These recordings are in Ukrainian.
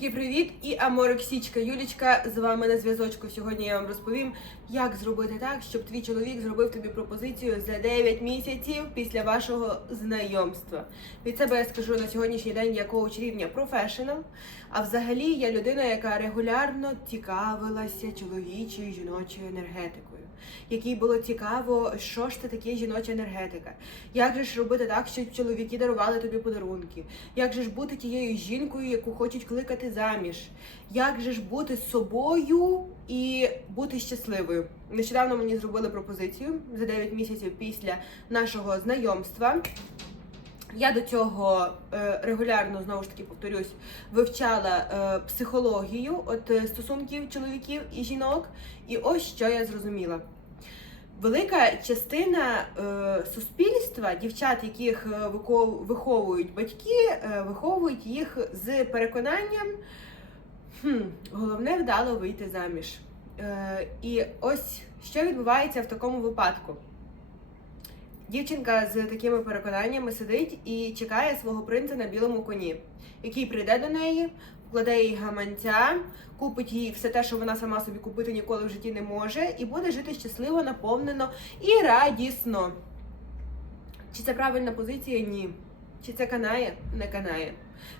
Друзики, привіт! І Аморексічка Юлічка з вами на зв'язочку. Сьогодні я вам розповім, як зробити так, щоб твій чоловік зробив тобі пропозицію за 9 місяців після вашого знайомства. Від себе я скажу на сьогоднішній день я коуч рівня професіонал. А взагалі я людина, яка регулярно цікавилася чоловічою жіночою енергетикою. Якій було цікаво, що ж це таке жіноча енергетика, як же ж робити так, щоб чоловіки дарували тобі подарунки, як же ж бути тією жінкою, яку хочуть кликати заміж, як же ж бути собою і бути щасливою. Нещодавно мені зробили пропозицію за 9 місяців після нашого знайомства. Я до цього е, регулярно знову ж таки повторюсь, вивчала е, психологію от е, стосунків чоловіків і жінок, і ось що я зрозуміла. Велика частина суспільства, дівчат, яких виховують батьки, виховують їх з переконанням, хм, головне вдало вийти заміж. І ось що відбувається в такому випадку. Дівчинка з такими переконаннями сидить і чекає свого принца на білому коні, який прийде до неї, вкладе їй гаманця, купить їй все те, що вона сама собі купити ніколи в житті не може, і буде жити щасливо, наповнено і радісно. Чи це правильна позиція? Ні. Чи це канає? Не канає.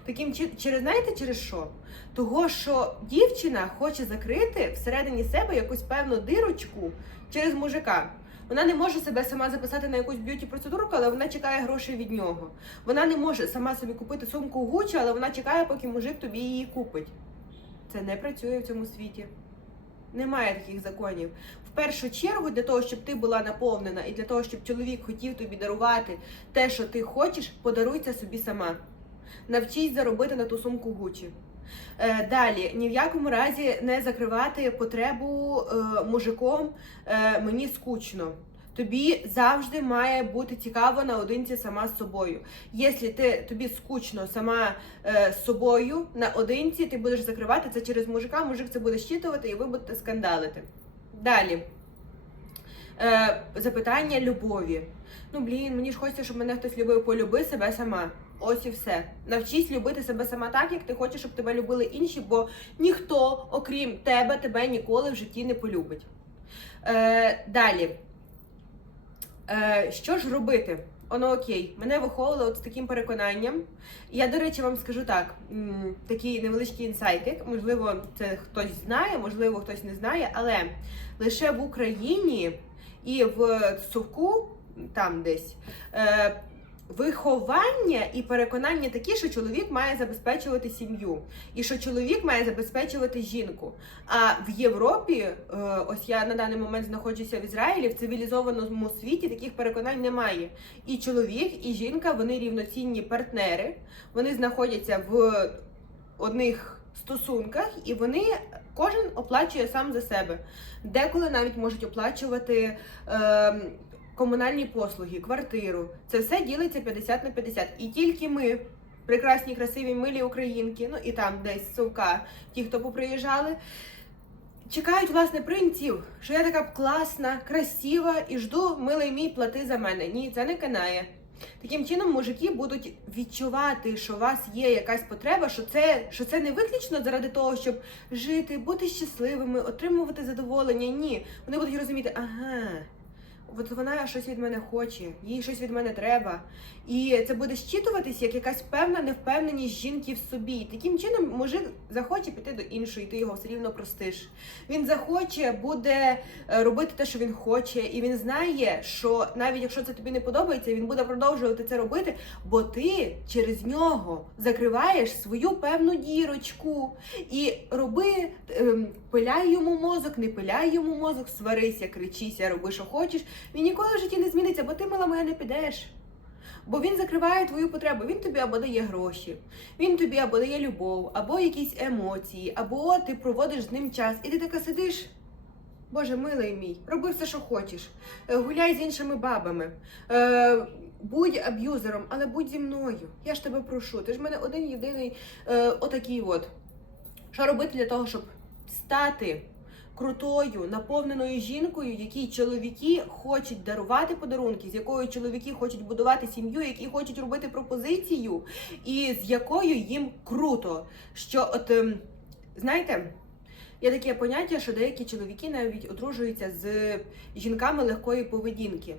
Таким через знаєте через що? Того, що дівчина хоче закрити всередині себе якусь певну дирочку через мужика. Вона не може себе сама записати на якусь б'юті процедуру, але вона чекає грошей від нього. Вона не може сама собі купити сумку Гуччі, але вона чекає, поки мужик тобі її купить. Це не працює в цьому світі. Немає таких законів. В першу чергу, для того, щоб ти була наповнена, і для того, щоб чоловік хотів тобі дарувати те, що ти хочеш, подаруй це собі сама. Навчись заробити на ту сумку Гучі. Е, Далі ні в якому разі не закривати потребу е, мужиком е, мені скучно. Тобі завжди має бути цікаво наодинці сама з собою. Якщо ти тобі скучно сама е, з собою наодинці, ти будеш закривати це через мужика, мужик це буде щитувати і ви будете скандалити. Далі. Е, запитання любові. Ну блін, мені ж хочеться, щоб мене хтось любив, полюби себе сама. Ось і все. Навчись любити себе сама так, як ти хочеш, щоб тебе любили інші, бо ніхто, окрім тебе, тебе ніколи в житті не полюбить. Е, далі. Е, що ж робити? Оно окей, мене виховували от з таким переконанням. Я, до речі, вам скажу так: такий невеличкий інсайтик. Можливо, це хтось знає, можливо, хтось не знає, але лише в Україні і в Совку, там десь. Е, Виховання і переконання такі, що чоловік має забезпечувати сім'ю, і що чоловік має забезпечувати жінку. А в Європі, е, ось я на даний момент знаходжуся в Ізраїлі, в цивілізованому світі таких переконань немає. І чоловік, і жінка вони рівноцінні партнери, вони знаходяться в одних стосунках, і вони кожен оплачує сам за себе. Деколи навіть можуть оплачувати. Е, комунальні послуги, квартиру. Це все ділиться 50 на 50. І тільки ми, прекрасні, красиві, милі українки, ну і там десь совка, ті, хто поприїжджали, чекають власне принців, що я така класна, красива і жду, милий мій, плати за мене. Ні, це не канає. Таким чином, мужики будуть відчувати, що у вас є якась потреба, що це, що це не виключно заради того, щоб жити, бути щасливими, отримувати задоволення. Ні, вони будуть розуміти, ага. От вона щось від мене хоче, їй щось від мене треба. І це буде щитуватись як якась певна невпевненість жінки в собі. Таким чином мужик захоче піти до іншої, ти його все рівно простиш. Він захоче, буде е, робити те, що він хоче, і він знає, що навіть якщо це тобі не подобається, він буде продовжувати це робити, бо ти через нього закриваєш свою певну дірочку. І роби, ем, пиляй йому мозок, не пиляй йому мозок, сварися, кричися, роби, що хочеш. Він ніколи в житті не зміниться, бо ти, мила моя, не підеш. Бо він закриває твою потребу. Він тобі або дає гроші, він тобі або дає любов, або якісь емоції, або ти проводиш з ним час. І ти така сидиш. Боже, милий мій, роби все, що хочеш. Е, Гуляй з іншими бабами. Е, будь аб'юзером, але будь зі мною. Я ж тебе прошу. Ти ж в мене один єдиний е, отакий от. Що робити для того, щоб стати крутою, наповненою жінкою, якій чоловіки хочуть дарувати подарунки, з якою чоловіки хочуть будувати сім'ю, які хочуть робити пропозицію, і з якою їм круто. Що от ем, знаєте. Є таке поняття, що деякі чоловіки навіть одружуються з жінками легкої поведінки.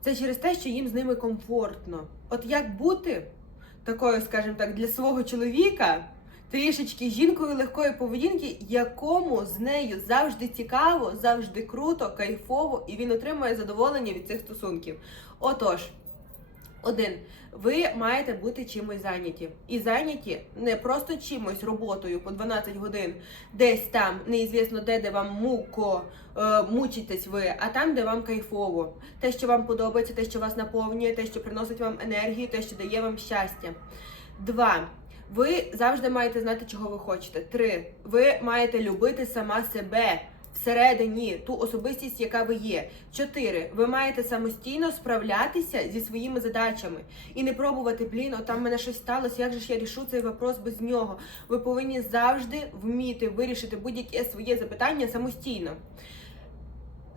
Це через те, що їм з ними комфортно. От як бути такою, скажімо так, для свого чоловіка, трішечки жінкою легкої поведінки, якому з нею завжди цікаво, завжди круто, кайфово, і він отримує задоволення від цих стосунків. Отож. Один, ви маєте бути чимось зайняті. І зайняті не просто чимось роботою по 12 годин, десь там, неізвісно де, де вам муко е, мучитесь ви, а там, де вам кайфово. Те, що вам подобається, те, що вас наповнює, те, що приносить вам енергію, те, що дає вам щастя. Два. Ви завжди маєте знати, чого ви хочете. Три. Ви маєте любити сама себе всередині, ту особистість, яка ви є. Чотири. Ви маєте самостійно справлятися зі своїми задачами і не пробувати, блін, от там мене щось сталося, як же ж я рішу цей вопрос без нього. Ви повинні завжди вміти вирішити будь-яке своє запитання самостійно.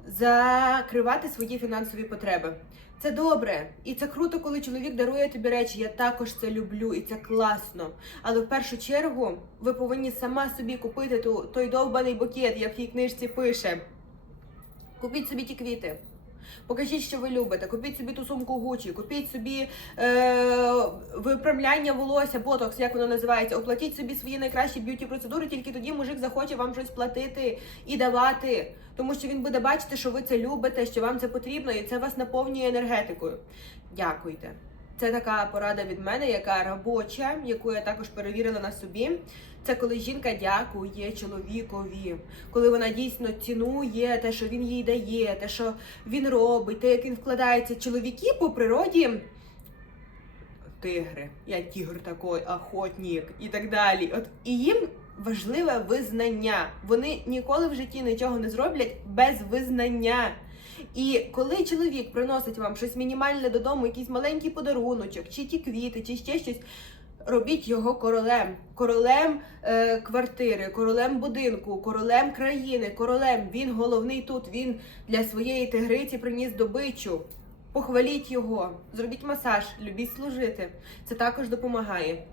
Закривати свої фінансові потреби. Це добре, і це круто, коли чоловік дарує тобі речі. Я також це люблю, і це класно. Але в першу чергу ви повинні сама собі купити ту, той довбаний букет, як в тій книжці пише. Купіть собі ті квіти. Покажіть, що ви любите. Купіть собі ту сумку Гучі, купіть собі е, виправляння волосся, ботокс, як воно називається. Оплатіть собі свої найкращі б'юті процедури, тільки тоді мужик захоче вам щось платити і давати. Тому що він буде бачити, що ви це любите, що вам це потрібно, і це вас наповнює енергетикою. Дякуйте. Це така порада від мене, яка робоча, яку я також перевірила на собі. Це коли жінка дякує чоловікові, коли вона дійсно цінує те, що він їй дає, те, що він робить, те, як він вкладається. Чоловіки по природі тигри, я тігр такий, охотник і так далі. От і їм важливе визнання. Вони ніколи в житті нічого не зроблять без визнання. І коли чоловік приносить вам щось мінімальне додому, якийсь маленький подаруночок, чи ті квіти, чи ще щось. Робіть його королем, королем е, квартири, королем будинку, королем країни, королем. Він головний тут. Він для своєї тигриці приніс добичу. Похваліть його, зробіть масаж, любіть служити. Це також допомагає.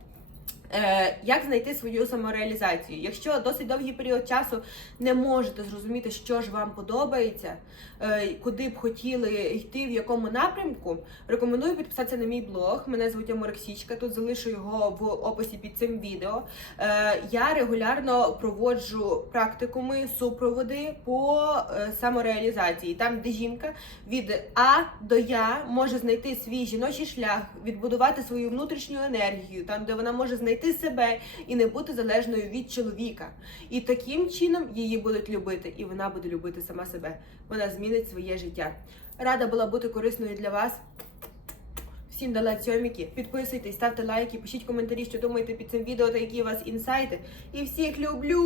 Е, як знайти свою самореалізацію? Якщо досить довгий період часу не можете зрозуміти, що ж вам подобається, е, куди б хотіли йти, в якому напрямку, рекомендую підписатися на мій блог. Мене звуть Аморексічка. Тут залишу його в описі під цим відео. Е, я регулярно проводжу практикуми, супроводи по самореалізації, там, де жінка від А до Я може знайти свій жіночий шлях, відбудувати свою внутрішню енергію, там, де вона може знайти себе і не бути залежною від чоловіка. І таким чином її будуть любити, і вона буде любити сама себе. Вона змінить своє життя. Рада була бути корисною для вас. Всім дала цьоміки. Підписуйтесь, ставте лайки, пишіть коментарі, що думаєте під цим відео та які у вас інсайти. І всіх люблю!